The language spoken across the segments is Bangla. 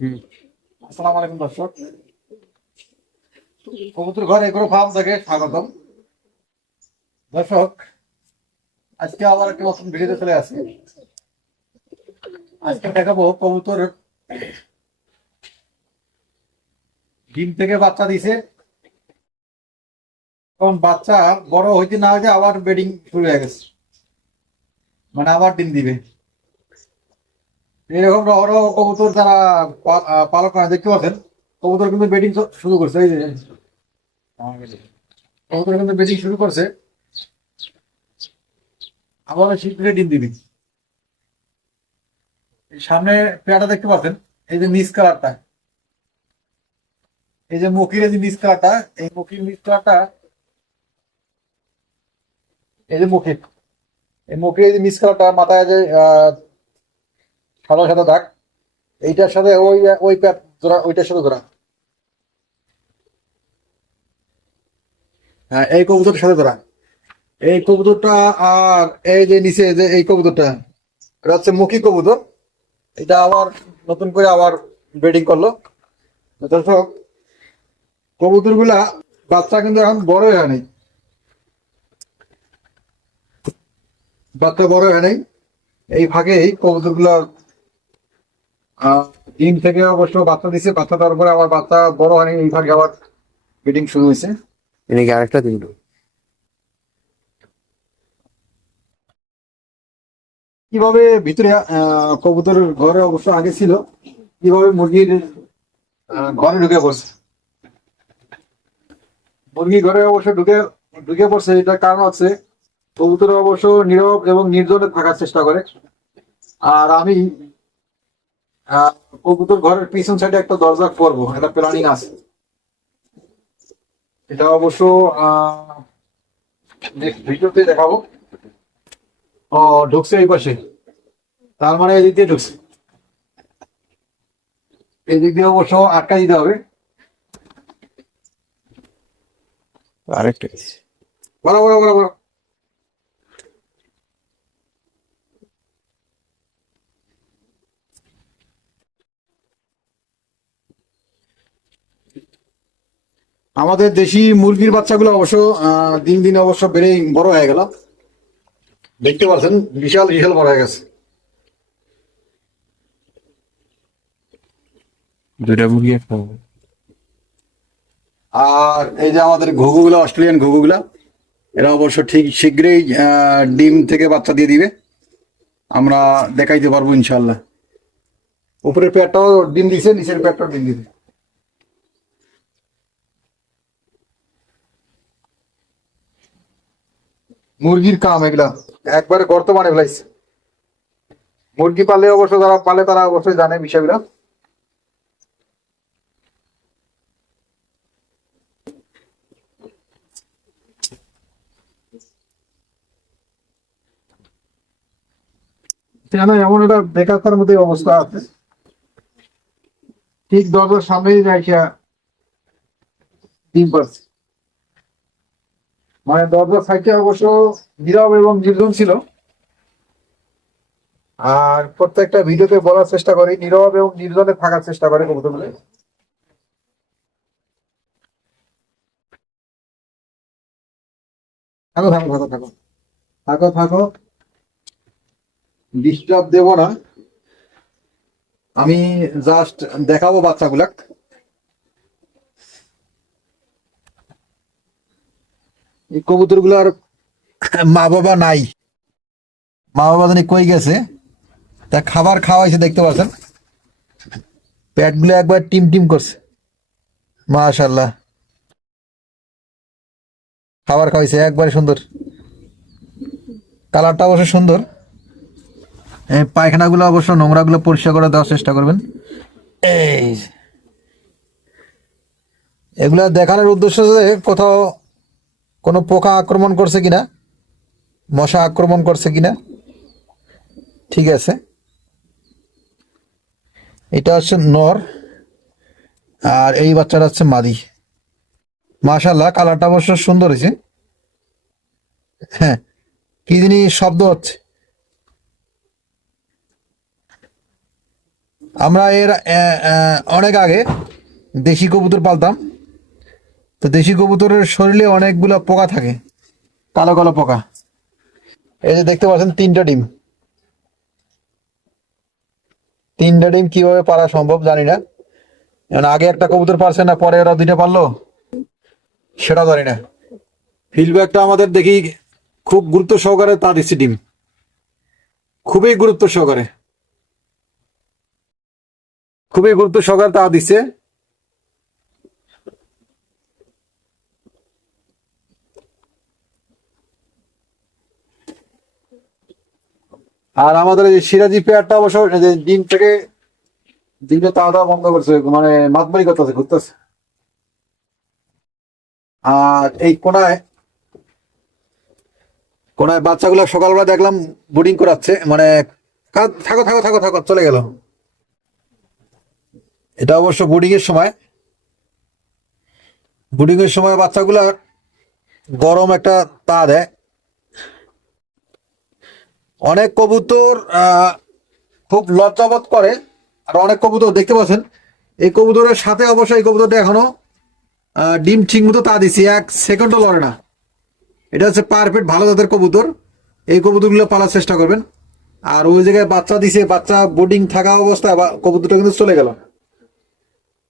আসসালামু আলাইকুম, দর্শক। কবুতর ঘর এগ্রো ফার্ম থেকে স্বাগতম। দর্শক, আজকে আবার একটি নতুন ভিডিওতে চলে আসি আজকে দেখাবো কবুতর ডিম থেকে বাচ্চা দিছে। তখন বাচ্চা বড় হইতে না হইতে আবার বেডিং শুরু হয়ে গেছে। মানে আবার ডিম দিবে। এরকম বড় কবুতর আহ, পালক করে দেখতে পাচ্ছেন? কবুতর কিন্তু বেডিং শুরু করছে এই যে। কবুতর কিন্তু বেডিং শুরু করছে। ডিম দিবি। সামনে পেয়াটা দেখতে পাচ্ছেন? এই যে নিচ কালারটা। এই যে এই যে নিচ কালারটা। এই মুখির নিচ কালারটা। এই যে মুখির এই এই যে নিচ কালারটা মাথায় যে সাদা সাদা দাগ। এইটার সাথে ওই ওই প্যাট জোড়া, ওইটার সাথে জোড়া। হ্যাঁ এই কবুতরের সাথে জোড়া। এই কবুতরটা আর এই যে নিচে যে এই কবুতরটা, এটা হচ্ছে মুখী কবুতর। এটা আবার নতুন করে আবার ব্রিডিং করল। দর্শক কবুতরগুলা বাচ্চা কিন্তু এখন বড় হয় নাই। বাচ্চা বড় হয় নাই। এই ফাঁকে এই কবুতরগুলা ডিম থেকে অবশ্য বাচ্চা দিছে বাচ্চা দেওয়ার পরে আবার বাচ্চা বড় হয়নি এই ভাগে আবার ব্রিডিং শুরু হয়েছে। এদিকে আরেকটা দিন কীভাবে ভিতরে আহ, কবুতরের ঘরে অবশ্য আগে ছিল কীভাবে মুরগির ঘরে ঢুকে পড়ছে? মুরগি ঘরে অবশ্য ঢুকে ঢুকে পড়ছে এটার কারণ হচ্ছে কবুতর অবশ্য নীরব এবং নির্জনে থাকার চেষ্টা করে। আর আমি কবুতর ঘরের পিছন সাইডে একটা দরজা করব একটা প্ল্যানিং আছে। এটা অবশ্য নেক্সট ভিডিওতে দেখাবো। ও ঢুকছে এই পাশে। তার মানে এদিক দিয়ে ঢুকছে। এদিক দিয়ে অবশ্য আটকা দিতে হবে। আরেকটা বড় বড় বড় বড়। আমাদের দেশি মুরগির বাচ্চাগুলো অবশ্য দিন দিন অবশ্য বেড়েই বড় হয়ে গেল। দেখতে পাচ্ছেন বিশাল বিশাল বড় হয়ে গেছে। দুটা মুরগি আর এই যে আমাদের ঘুঘুগুলো অস্ট্রেলিয়ান ঘুঘুগুলা এরা অবশ্য ঠিক শীঘ্রই আহ, ডিম থেকে বাচ্চা দিয়ে দিবে। আমরা দেখাইতে পারব ইনশাল্লাহ উপরের পেটটাও ডিম দিছে নিচের পেটটাও ডিম দিছে। মুরগির কাম এগুলা। একবারে গর্ত মানে ফেলাইছে। মুরগি পালে অবশ্য যারা পালে তারা অবশ্যই জানে বিষয়গুলো। সেখানে এমন একটা বেকারতার মধ্যে অবস্থা আছে? ঠিক দরজার সামনেই রাখিয়া ডিম পারছে। মানে দরজার সাইডে অবশ্য নীরব এবং নির্জন ছিল। আর প্রত্যেকটা ভিডিওতে বলার চেষ্টা করি, নীরব এবং নির্জনে থাকার চেষ্টা করে কবুতরগুলো। থাকো থাকো থাকো থাকো। থাকো থাকো। ডিস্টার্ব দেব না। আমি জাস্ট দেখাবো বাচ্চাগুলাক। এই কবুতরগুলার মা বাবা নাই। মা বাবা জানি কই গেছে? তা খাবার খাওয়াইছে দেখতে পাচ্ছেন। পেটগুলো একবার টিম টিম করছে। মাশাল্লাহ খাবার খাওয়াইছে, একবারে সুন্দর। কালারটা অবশ্য সুন্দর। পায়খানাগুলো অবশ্য, নোংরাগুলো পরিষ্কার করে দেওয়ার চেষ্টা করবেন। এই এগুলা দেখানোর উদ্দেশ্য যে কোথাও কোনো পোকা আক্রমণ করছে কিনা? মশা আক্রমণ করছে কিনা? ঠিক আছে। এটা হচ্ছে নর, আর এই বাচ্চাটা হচ্ছে মাদি। মাশাল্লাহ কালারটা অবশ্য সুন্দর হয়েছে। হ্যাঁ কি জিনিস শব্দ হচ্ছে। আমরা এর অনেক আগে দেশি কবুতর পালতাম। তো দেশি কবুতরের শরীরে অনেকগুলো পোকা থাকে। কালো কালো পোকা। এই যে দেখতে পাচ্ছেন, তিনটা ডিম। তিনটা ডিম কীভাবে পারা সম্ভব জানি না। আগে একটা কবুতর পারছে না, পরে ওরা দুইটা পারল সেটা জানি না। ফিডব্যাকটা আমাদের দেখি খুব গুরুত্ব সহকারে তা দিচ্ছে ডিম। খুবই গুরুত্ব সহকারে। খুবই গুরুত্ব সহকারে তা দিচ্ছে আর আমাদের যে সিরাজি পেয়ারটা অবশ্য ডিম থেকে ডিমটা তাওয়া বন্ধ করছে মানে মাতবাড়ি করতেছে, ঘুরতেছে। আর এই কোনায় কোনায় বাচ্চাগুলো সকালবেলা দেখলাম বোর্ডিং করাচ্ছে মানে থাকো থাকো থাকো থাকো, চলে গেল। এটা অবশ্য বোর্ডিং এর সময়। বোর্ডিং এর সময় বাচ্চাগুলা গরম একটা তা দেয়। অনেক কবুতর খুব লজ্জাবোধ করে। আর অনেক কবুতর দেখতে পাচ্ছেন। এই কবুতরের সাথে অবশ্যই এই কবুতরটা এখনও ডিম ঠিক মতো তা দিছি, এক সেকেন্ডও লড়ে না। এটা হচ্ছে পারফেক্ট ভালো জাতের কবুতর। এই কবুতরগুলো পালার চেষ্টা করবেন। আর ওই জায়গায় বাচ্চা দিছে, বাচ্চা বোর্ডিং থাকা অবস্থায় কবুতরটা কিন্তু চলে গেল।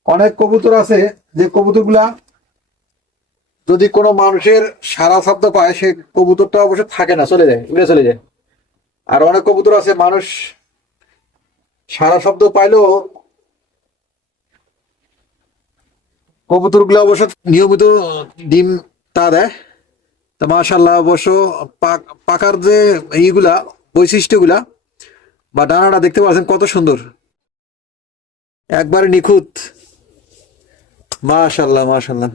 অনেক কবুতর আছে যে কবুতরগুলা যদি কোনো মানুষের সারা শব্দ পায়, সে কবুতরটা অবশ্য থাকে না, চলে যায়, উড়ে চলে যায়। আর অনেক কবুতর আছে, মানুষ সারা শব্দ পাইলেও কবুতরগুলো অবশ্য নিয়মিত ডিম তা দেয়। তা মাশাল্লাহ অবশ্য পাকার যে এইগুলা বৈশিষ্ট্যগুলা, বা ডানাটা দেখতে পাচ্ছেন কত সুন্দর। একবারে নিখুঁত। মাশাল্লাহ মাশাল্লাহ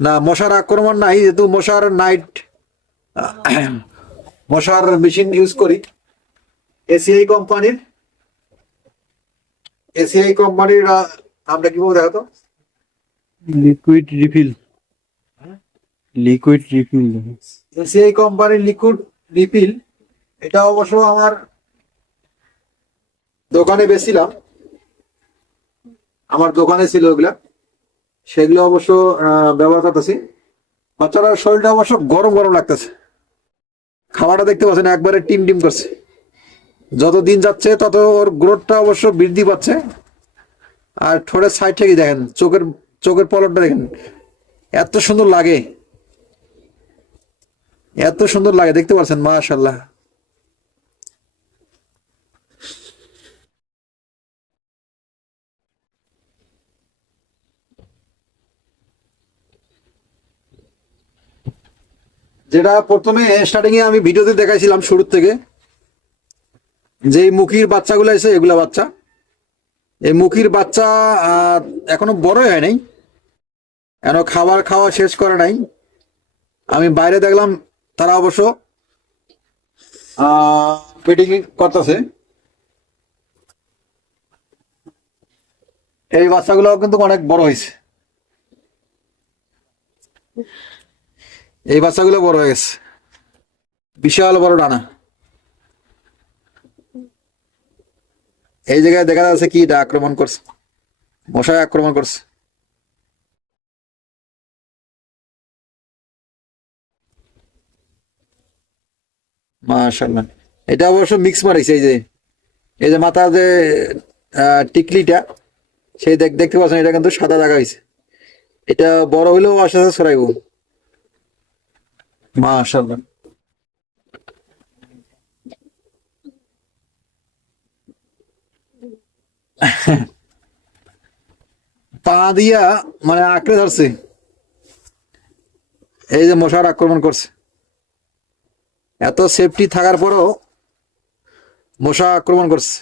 না, মশার আক্রমণ নাই, যেহেতু মশার নাইট মশার মেশিন ইউজ করি। এসিআই কোম্পানির এসিআই কোম্পানির নামটা কি বলব দেখো তো? Liquid refill liquid refill ACI কোম্পানির লিকুইড রিফিল এটা অবশ্য আমার দোকানে বেছিলাম আমার দোকানে ছিল ওগুলা। সেগুলো অবশ্য ব্যবহার করতেছি। বাচ্চাটার শরীরটা অবশ্য গরম গরম লাগতেছে। খাওয়াটা দেখতে পাচ্ছেন, একবারে টিম টিম করছে। যত দিন যাচ্ছে, তত ওর গ্রোথটা অবশ্য বৃদ্ধি পাচ্ছে। আর ঠোঁটের সাইড থেকে দেখেন, চোখের চোখের পলটটা দেখেন, এত সুন্দর লাগে। এত সুন্দর লাগে, দেখতে পাচ্ছেন মাশাল্লাহ যেটা প্রথমে স্টার্টিং এ আমি ভিডিওতে দেখাইছিলাম শুরুর থেকে যে মুখির বাচ্চাগুলো এসে এগুলা বাচ্চা। এই মুখির বাচ্চা এখনও বড়ই হয় নাই। এখনও খাবার খাওয়া শেষ করে নাই। আমি বাইরে দেখলাম তারা অবশ্য মিটিং করতেছে। এই বাচ্চাগুলো কিন্তু অনেক বড় হয়েছে। এই বাচ্চাগুলো বড় হয়ে গেছে। বিশাল বড় ডানা। এই জায়গায় দেখা যাচ্ছে কি, এটা আক্রমণ করছে। মশায় আক্রমণ করছে। মাশাল্লাহ এটা অবশ্য মিক্স মারিছে, এই যে এই যে মাথার যে টিকলিটা, সেই দেখ, দেখতে পাচ্ছেন, এটা কিন্তু সাদা দাগা হয়েছে। এটা বড় হইলেও আস্তে আস্তে ছড়াইব। মাশাল্লাহ পা দিয়া মানে আঁকড়ে ধরছে। এই যে মশার আক্রমণ করছে। এত সেফটি থাকার পরেও মশা আক্রমণ করছে।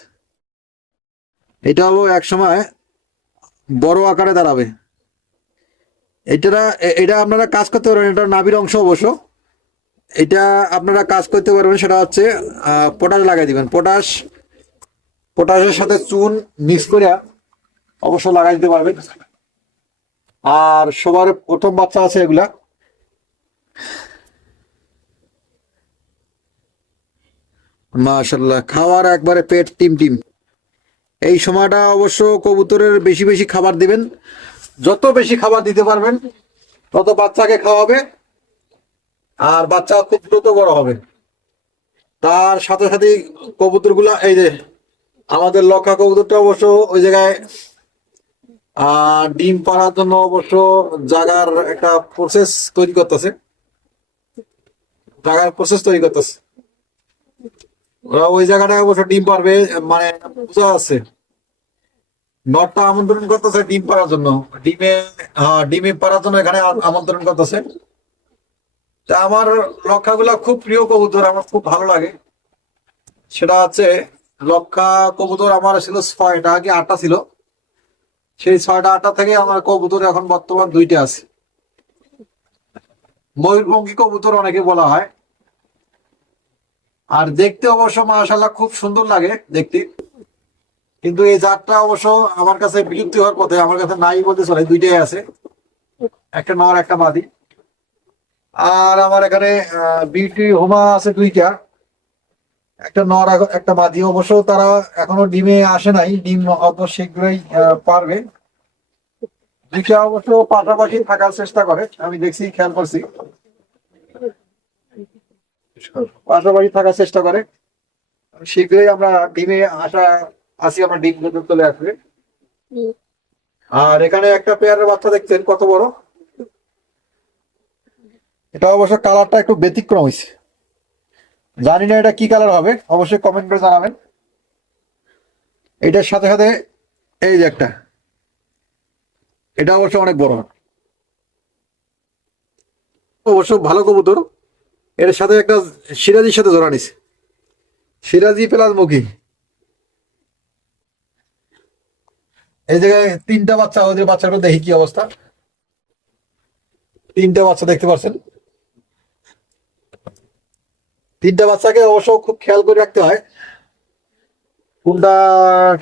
এটাও এক সময় বড় আকারে দাঁড়াবে। এটা এটা আপনারা কাজ করতে পারবেন এটা নাভির অংশ অবশ্য। এটা আপনারা কাজ করতে পারবেন, সেটা হচ্ছে পটাশ লাগাই দিবেন। পটাশ পটাশের সাথে চুন মিক্স করে অবশ্য লাগাই দিতে পারবেন। আর সবার প্রথম বাচ্চা আছে এগুলা। মাশাল্লাহ খাওয়ার একবারে পেট টিম টিম। এই সময়টা অবশ্য কবুতরের বেশি বেশি খাবার দিবেন। যত বেশি খাবার দিতে পারবেন, তত বাচ্চাকে খাওয়াবে। আর বাচ্চা খুব দ্রুত বড় হবে। তার সাথে সাথে কবুতরগুলা এই যে আমাদের লক্ষা কবুতরটা অবশ্য ওই জায়গায়, আহ, ডিম পাড়ার জন্য অবশ্য জাগার একটা প্রসেস তৈরি করতেছে। জাগার প্রসেস তৈরি করতেছে। ওরা ওই জায়গাটায় অবশ্য ডিম পারবে মানে বোঝা যাচ্ছে। নটটা আমন্ত্রণ করতেছে ডিম পাড়ার জন্য। ডিমে হ্যাঁ ডিমে পাড়ার জন্য এখানে আমন্ত্রণ করতেছে। তা আমার লক্ষাগুলা খুব প্রিয় কবুতর, আমার খুব ভালো লাগে। সেটা হচ্ছে, লক্ষা কবুতর আমার ছিল ছয়টা কি আটটা ছিল। সেই ছয়টা, আটটা থেকে আমার কবুতর এখন বর্তমান দুইটা আছে। ময়ূরপঙ্খী কবুতর অনেকে বলা হয়। আর দেখতে অবশ্য মাশাল্লাহ খুব সুন্দর লাগে দেখতে। কিন্তু এই জাতটা অবশ্য আমার কাছে বিলুপ্তি হওয়ার পথে, আমার কাছে নাই বলতে চলে, দুইটাই আছে। একটা নর, একটা মাদি আর আমার এখানে বিউটি হোমা আছে দুইটা। একটা নর একটা মাদি অবশ্য তারা এখনও ডিমে আসে নাই। ডিম অত শীঘ্রই পারবে। দুইটা অবশ্য পাশাপাশি থাকার চেষ্টা করে। আমি দেখছি খেয়াল করছি। পাশাপাশি থাকার চেষ্টা করে। শীঘ্রই আমরা ডিমে আসা আসি আমরা ডিম চলে আসবে। আর এখানে একটা পেয়ারের বাচ্চা দেখছেন কত বড়? এটা অবশ্য কালারটা একটু ব্যতিক্রম হয়েছে জানি না এটা কি কালার হবে, অবশ্যই কমেন্ট করে জানাবেন। এটার সাথে সাথে এই যে একটা, এটা অবশ্য অনেক বড়। অবশ্য ভালো কবুতর। এর সাথে একটা সিরাজির সাথে জোড়া নিছে। সিরাজি প্লাস মুখী। এই জায়গায় তিনটা বাচ্চা, ওদের বাচ্চাটা দেখি কি অবস্থা। তিনটা বাচ্চা দেখতে পাচ্ছেন। তিনটা বাচ্চাকে অবশ্য খুব খেয়াল করে রাখতে হয়। কোনটা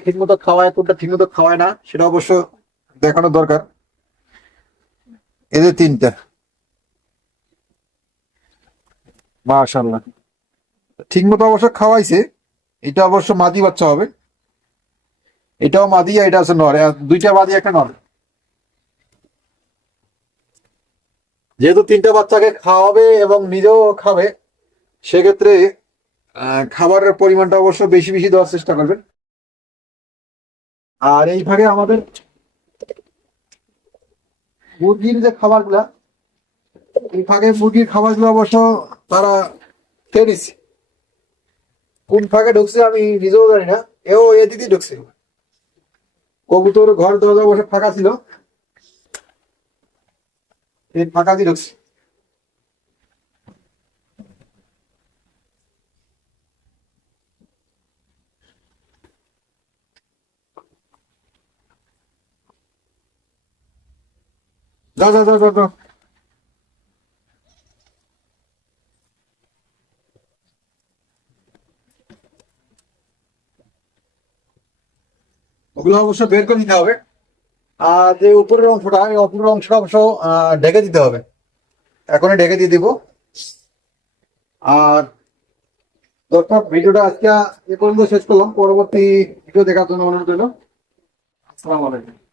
ঠিক মতো খাওয়ায়, কোনটা ঠিক মতো খাওয়ায় না, সেটা অবশ্য দেখানো দরকার। এদের তিনটা। মাশাল্লাহ ঠিক মতো অবশ্য খাওয়াইছে, এটা অবশ্য মাদি বাচ্চা হবে। এটাও মাদি আর এটা আছে নর দুইটা মাদি, একটা নর। যেহেতু তিনটা বাচ্চাকে খাওয়াবে এবং নিজেও খাবে সেক্ষেত্রে খাবারের পরিমাণটা অবশ্য বেশি বেশি দেওয়ার চেষ্টা করবেন। আর এই ভাগে আমাদের মুরগির যে খাবারগুলা, এই ফাঁকে মুরগির খাবারগুলো অবশ্য তারা খেয়ে কোন ফাঁকে ঢুকছে আমি নিজেও জানি না, এও এদিকে ঢুকছে। কবুতর ঘর দরজা বসে ফাঁকা ছিল, এই ফাঁকা দিয়ে ঢুকছে। যাও যাও যাও যাও ওগুলো অবশ্য বের করে দিতে হবে। আর যে উপরের অংশটা, এই উপরের অংশটা অবশ্য ঢেকে দিতে হবে। এখনই ঢেকে দিয়ে দিব। আর দর্শক, ভিডিওটা আজকে এ পর্যন্ত শেষ করলাম। পরবর্তী ভিডিও দেখার জন্য অনুরোধ রইল। আসসালামু আলাইকুম।